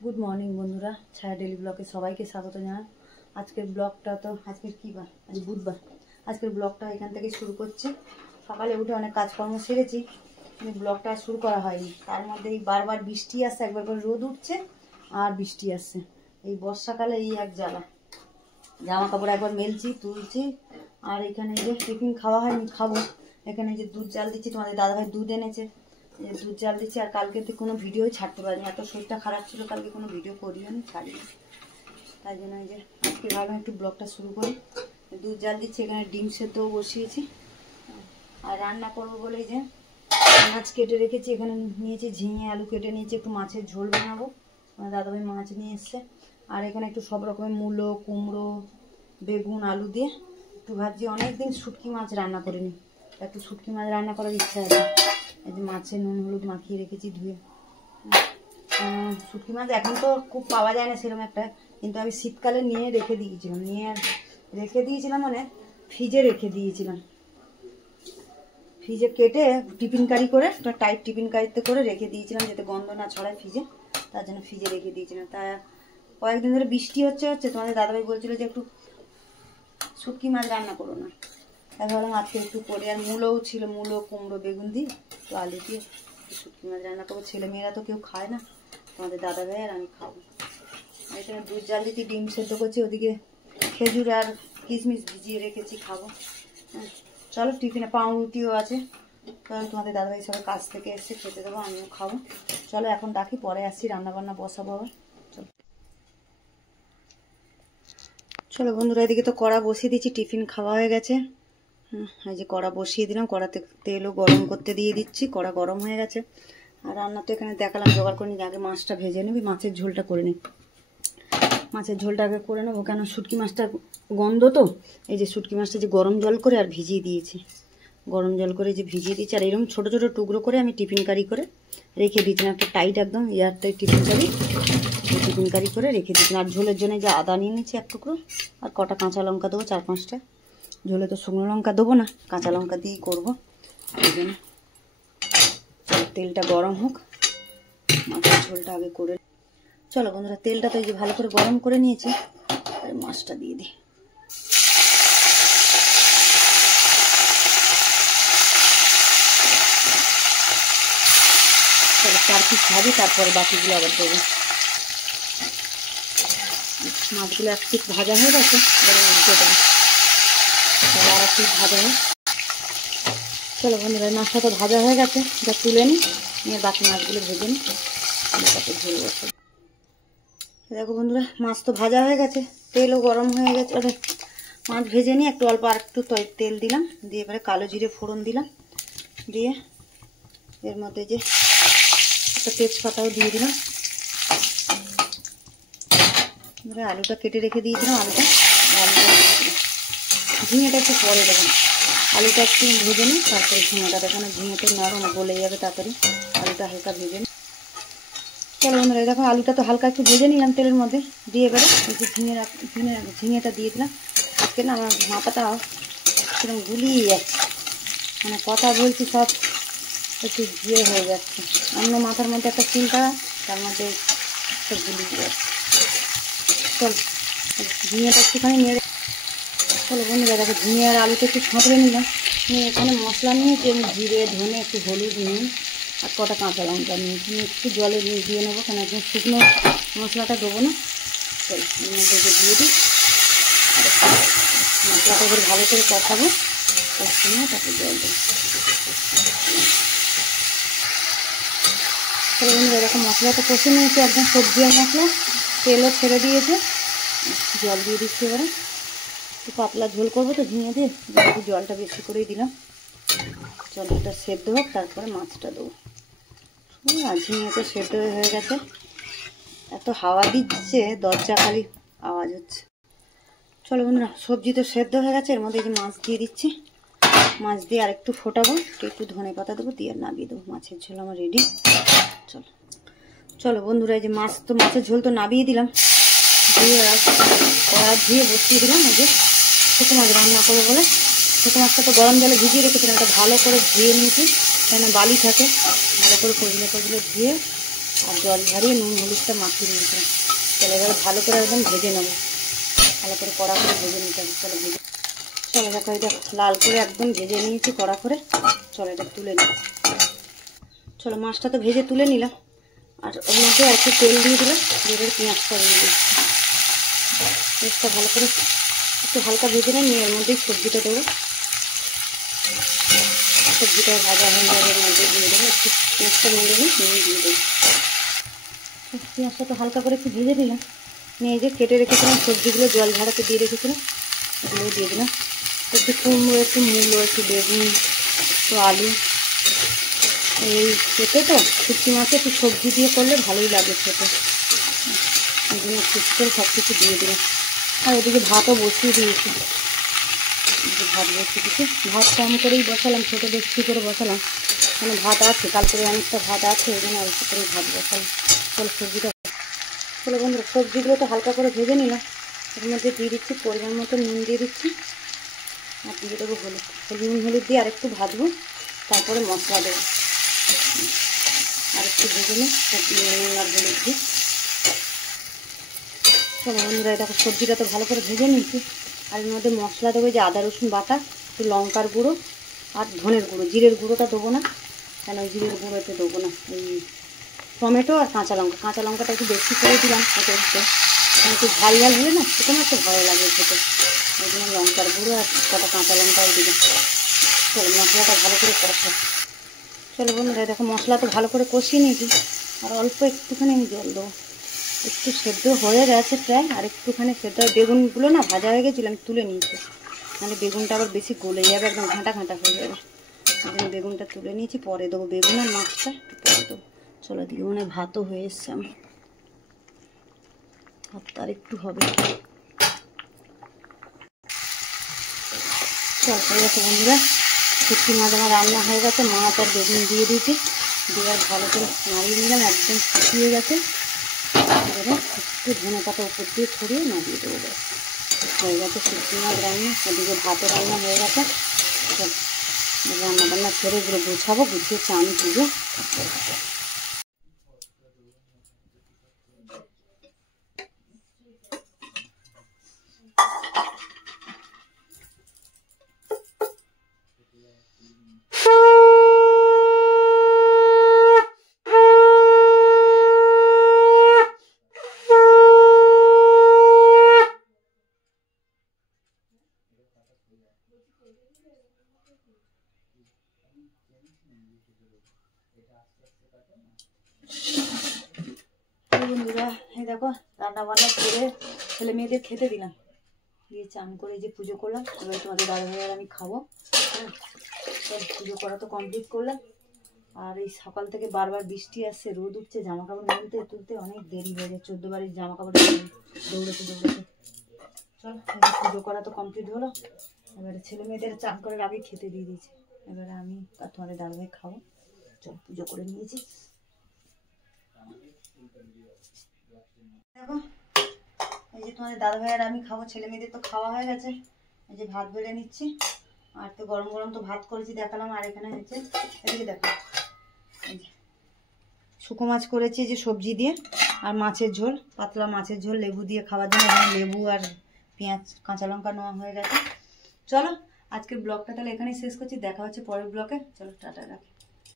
Good morning বন্ধুরা, ছায়া daily ব্লগে সবাইকে স্বাগত জানাই। আজকের ব্লগটা তো আজকের কী বার, আজ বুধবার। আজকের ব্লগটা এখান থেকে শুরু করছি। সকালে উঠে অনেক কাজকর্ম সেরেছি, কিন্তু ব্লগটা শুরু করা হয়নি। তার মধ্যে এই বারবার বৃষ্টি আসছে, একবার করে রোদ উঠছে আর বৃষ্টি আসছে। এই বর্ষাকালে এই এক জ্বালা। জামা কাপড় একবার মেলছি, তুলছি, আর এখানে যে টিফিন খাওয়া হয়নি, খাবো। এখানে যে দুধ জাল দিচ্ছি, তোমাদের দাদাভাই দুধ এনেছে, দুধ জাল দিচ্ছি। আর কালকে তো কোনো ভিডিওই ছাড়তে পারিনি, এত শরীরটা খারাপ ছিল, কালকে কোনো ভিডিও করিও নি, ছাড়িনি। তাই জন্য এই যে আজকে ভাবলাম একটু ব্লগটা শুরু করি। দুধ জাল দিচ্ছি, এখানে ডিম সেদ্ধও বসিয়েছি। আর রান্না করবো বলে যে মাছ কেটে রেখেছি, এখানে নিয়েছি ঝিঙে আলু কেটে নিয়েছি, একটু মাছের ঝোল বানাবো। আমার দাদাভাই মাছ নিয়ে এসছে। আর এখানে একটু সব রকমের মূলো, কুমড়ো, বেগুন, আলু দিয়ে একটু ভাবছি। অনেকদিন শুটকি মাছ রান্না করিনি, একটু শুটকি মাছ রান্না করার ইচ্ছা আছে। এই যে মাছে নুন হলুদ মাখিয়ে রেখেছি ধুয়ে। শুটকি মাছ এখন তো খুব পাওয়া যায় না সেরকম একটা, কিন্তু আমি শীতকালে নিয়ে রেখে দিয়েছিলাম, মানে ফ্রিজে রেখে দিয়েছিলাম। ফ্রিজে কেটে টিফিন কারি করে, একটা টাইট টিফিন কারিতে করে রেখে দিয়েছিলাম, যাতে গন্ধ না ছড়ায় ফ্রিজে। তার জন্য ফ্রিজে রেখে দিয়েছিলাম। তা কয়েকদিন ধরে বৃষ্টি হচ্ছে, তোমাদের দাদাভাই বলছিল যে একটু শুটকি মাছ রান্না করো না। তাই ভাবলাম আজকে একটু করে। আর মূলোও ছিল, মূলো, কুমড়ো, বেগুন দিয়ে একটু আলু দিয়ে শুটকি মাছ রান্না করবো। ছেলেমেয়েরা তো কেউ খায় না, তোমাদের দাদাভাই আর আমি খাবো। এখানে দুধ জাল দিচ্ছি, ডিম সেদ্ধ করছি, ওদিকে খেজুর আর কিশমিশ ভিজিয়ে রেখেছি, খাবো। চলো, টিফিনে পাউরুটিও আছে, কারণ তোমাদের দাদাভাই সবাই কাজ থেকে এসে খেতে দেবো, আমিও খাবো। চলো এখন রাখি, পরে আসছি, রান্নাবান্না বসাবো আবার। চলো বন্ধুরা, এদিকে তো কড়া বসিয়ে দিচ্ছি, টিফিন খাওয়া হয়ে গেছে। এই যে কড়া বসিয়ে দিলাম, কড়াতে তেলও গরম করতে দিয়ে দিচ্ছি, কড়া গরম হয়ে গেছে। আর রান্না তো এখানে দেখালাম, জোগাড় করে নিই। আগে মাছটা ভেজে নিবি, মাছের ঝোলটা করে নিই। মাছের ঝোলটা আগে করে নেবো, কেন শুটকি মাছটা গন্ধ তো। এই যে শুটকি মাছটা যে গরম জল করে আর ভিজিয়ে দিয়েছি, গরম জল করে যে ভিজিয়ে দিয়েছি। আর এরকম ছোটো ছোটো টুকরো করে আমি টিফিন কারি করে রেখে দিয়েছিলাম, একটা টাইট একদম এয়ারটাইট টিফিন কারি করে রেখে দিয়েছিলাম। আর ঝোলের জন্য যে আদা নিয়ে নিচ্ছি এক টুকরো, আর কটা কাঁচা লঙ্কা দেবো, 4-5টা। ঝোলে তো শুকনো লঙ্কা দেবো না, কাঁচা লঙ্কা দিয়েই করবো। এই জন্য তেলটা গরম হোক, মাছের ঝোলটা আগে করে। চলো বন্ধুরা, তেলটা তো এই যে ভালো করে গরম করে নিয়েছি, আর মাছটা দিয়ে দিই। চলো 4 পিস ভাজি, তারপরে বাকিগুলো আবার দেবো। মাছগুলো 1 পিস ভাজা হয়ে গেছে, উল্টে দেবো। তাহলে আর 1 পিস ভাজা হয়। চলো বন্ধুরা, মাছটা তো ভাজা হয়ে গেছে, এটা তুলে নিই, নিয়ে বাকি মাছগুলো ভেজে নিই, তারপরে ঝোল বসে। দেখো বন্ধুরা, মাছ তো ভাজা হয়ে গেছে, তেলও গরম হয়ে গেছে। মাছ ভেজে নিয়ে একটু অল্প আর একটু তেল দিলাম, দিয়ে এবারে কালো জিরে ফোড়ন দিলাম, দিয়ে এর মধ্যে যে একটা তেজপাতাও দিয়ে দিলাম। এবারে আলুটা কেটে রেখে দিয়েছিলাম, আলুটা ঝিঙেটা একটু পরে দেবেন। আলুটা একটু ভেজে নিই, তারপরে ঝিঙেটা দেখানো। ঝিঙেটা নরম গলে যাবে তাড়াতাড়ি, আলুটা হালকা ভেজে নিই। চলো বন্ধুরা, দেখো আলুটা তো হালকা একটু ভেজে নিলাম তেলের মধ্যে, দিয়ে এবারে এই যে ঝিঙেটা দিয়ে দিলাম। আজকে না আমার মাথাটা সেরকম গুলিয়ে যাচ্ছে, মানে কথা বলছি সব একটু হয়ে যাচ্ছে। অন্য মাথার মধ্যে একটা চিন্তা, তার মধ্যে সব গুলিয়ে যাচ্ছে। চল ঝিঙেটা একটুখানি নেড়ে। চলো বন্ধুরা, দেখো ঝিঙে আর আলুটা একটু ছাঁকড়ে নিলাম, নিয়ে এখানে মশলা নিয়েছি আমি, জিরে, ধনে, একটু হলুদ, নুন আর কটা কাঁচা লঙ্কা নিয়েছি। একটু জলে দিয়ে নেবো, কেন একদম শুকনো মশলাটা দেবো না। চল এর মধ্যে দিয়ে দিই, মশলাটা এবার ভালো করে কষাবো, কষিয়ে তারপর জল দেবো। চলো বন্ধুরা, দেখো মশলাটা কষে নিয়েছি, একদম সবজি আর মশলা, তেলও ছেড়ে দিয়েছে। জল দিয়ে দিচ্ছি এবারে, একটু পাতলা ঝোল করবো তো ঝিঙে দিয়ে, একটু জলটা বেশি করেই দিলাম। জলটা সেদ্ধ হোক, তারপরে মাছটা দেবো। আর ঝিঙে তো সেদ্ধ হয়ে গেছে, এত হাওয়া দিচ্ছে, দরজা খালি আওয়াজ হচ্ছে। চলো বন্ধুরা, সবজি তো সেদ্ধ হয়ে গেছে, এর মধ্যে যে মাছ দিয়ে দিচ্ছি। মাছ দিয়ে আর একটু ফোটাবো, একটু ধনে পাতা দেবো, দিয়ে আর নামিয়ে দেবো। মাছের ঝোল আমার রেডি। চলো চলো বন্ধুরা, এই যে মাছের ঝোল তো নামিয়ে দিলাম, দিয়ে কড়া ধুয়ে বসিয়ে দিলাম। এই যে শুকনো মাছ রান্না করবো বলে, শুকনো মাছটা তো গরম জলে ভিজিয়ে রেখেছিলাম, এটা ভালো করে ধুয়ে নিয়েছি, কেন বালি থাকে। ভালো করে কজলে ধুয়ে আর জল ঝারিয়ে নুন হলুদটা মাখিয়ে নিয়েছিলাম। চলো এবার ভালো করে একদম ভেজে নেবো, ভালো করে কড়া করে ভেজে নিতে হবে। চলো ভেজে, চলো দেখো এটা লাল করে একদম ভেজে নিয়েছি কড়া করে। চলো এটা তুলে নিই। চলো মাছটা তো ভেজে তুলে নিলাম, আর ওর মধ্যে একটু তেল দিয়ে দিলাম, দিয়ে পেঁয়াজটা দিয়ে দিই। পেঁয়াজটা ভালো করে একটু হালকা ভেজে নিয়ে এর মধ্যেই সবজিটা দেবো। সবজিটা ভাজা হয়ে যাবে, এর মধ্যে দিয়ে দেবো একটু পেঁয়াজটা নেড়ে নিই, নিয়ে দিয়ে দেবো। পেঁয়াজটা তো হালকা করে একটু ভেজে দিলাম, নিয়ে যে কেটে রেখেছিলাম সবজিগুলো জল ঝাড়াতে দিয়ে রেখেছিলাম, এগুলো দিয়ে দিলাম। একটু কুমড়ো, একটু মূলো, একটু বেগুন, একটু আলু, এই খেতে তো শুটকি মাছে একটু সবজি দিয়ে করলে ভালোই লাগে খেতে, এই জন্য শুটকি করে সব কিছু দিয়ে দিলাম। আর ওদিকে ভাতও বসিয়ে দিয়েছি, ভাত বসিয়ে দিচ্ছি। ভাতটা আমি করেই বসালাম, ছোটো ডেকচি করে বসালাম, মানে ভাত আছে, কালকে অনেকটা ভাত আছে, ওই জন্য অল্প করেই ভাত বসালাম। চলো সবজিটা, চলো বন্ধুরা সবজিগুলো তো হালকা করে ভেজে নিলাম, এর মধ্যে দিয়ে দিচ্ছি পরিমাণ মতো নুন দিয়ে দিচ্ছি, আর দিয়ে দেবো হলুদ। নুন হলুদ দিয়ে আরেকটু ভাজবো, তারপরে মশলা দেবো। আরেকটু ভেজে নিই নুন আর হলুদ দিয়ে। চলো বন্ধুরা দেখো সবজিটা তো ভালো করে ভেজে নিয়েছি, আর এর মধ্যে মশলা দেবো, যে আদা রসুন বাটা, একটু লঙ্কার গুঁড়ো আর ধনের গুঁড়ো। জিরের গুঁড়োটা দেবো না, কেন জিরের গুঁড়োতে দেবো না। এই টমেটো আর কাঁচা লঙ্কাটা একটু বেশি করে দিলাম খেতে, একটু ঝাল ঝাল হলে না সেটা আমার একটু ভালো লাগে খেতে, ওই জন্য লঙ্কার গুঁড়ো আর কটা কাঁচা লঙ্কাও দিলাম। চলো মশলাটা ভালো করে কষা। চলো বন্ধুরা দেখো মশলা তো ভালো করে কষিয়ে নিয়েছি, আর অল্প একটুখানি আমি জল দেবো। একটু সেদ্ধ হয়ে গেছে প্রায়, আর একটুখানি সেদ্ধ। বেগুনগুলো না ভাজা হয়ে গেছিলো, আমি তুলে নিয়েছি, নাহলে বেগুনটা আবার বেশি গলে যাবে, একদম ঘাঁটা ঘাঁটা হয়ে যাবে। ওই জন্য বেগুনটা তুলে নিয়েছি, পরে দেবো বেগুন আর মাছটা পরে দেবো। চলো দিকে মনে ভাতও হয়ে এসছে, আমার ভাতটা আর একটু হবে। চল হয়ে গেছে বন্ধুরা, শুটকি মাছ আমার রান্না হয়ে গেছে। মাছ আর বেগুন দিয়ে দিয়েছি, দিয়ে আর ভালো করে নাড়িয়ে নিলাম, একদম শুকিয়ে গেছে। এবারে একটু ধনে পাতা উপর দিয়ে ছড়িয়ে নাড়িয়ে দেবো, ব্যাস হয়ে গেছে শুটকি মাছ রান্না। ওদিকে ভাতও রান্না হয়ে গেছে। চল রান্না বান্না ছেড়ে এগুলো গুছাবো, গুছিয়ে চান পুজো। বন্ধুরা এই দেখো রান্না বান্না করে ছেলে মেয়েদের খেতে দিলাম, দিয়ে চান করে যে পুজো করলাম। এবার তোমাদের দাদা ভাই আর আমি খাবো। হ্যাঁ পুজো করা তো কমপ্লিট করলাম, আর এই সকাল থেকে বারবার বৃষ্টি আসছে, রোদ উঠছে, জামা কাপড় তুলতে তুলতে অনেক দেরি হয়ে যায়, 14 বারের জামা কাপড় দৌড়াতে দৌড়াতে। চল পুজো করা তো কমপ্লিট হলো, এবারে ছেলে মেয়েদের চান করার আগে খেতে দিয়ে দিয়েছে, এবারে আমি আর তোমাদের দাদা ভাই খাবো। চল পুজো করে নিয়েছি। দেখো এই যে তোমাদের দাদা ভাই আর আমি খাবো, ছেলে মেয়েদের তো খাওয়া হয়ে গেছে। এই যে ভাত বেড়ে নিচ্ছি, আর তো গরম গরম তো ভাত করেছি দেখালাম। আর এখানে হচ্ছে এদিকে দেখো এই যে শুকো মাছ করেছি, যে সবজি দিয়ে, আর মাছের ঝোল, পাতলা মাছের ঝোল লেবু দিয়ে খাওয়ার জন্য। লেবু আর পেঁয়াজ কাঁচা লঙ্কা নেওয়া হয়ে গেছে। চলো আজকের ব্লগটা তাহলে এখানেই শেষ করছি, দেখা হচ্ছে পরের ব্লগে। চলো টাটা রাখি।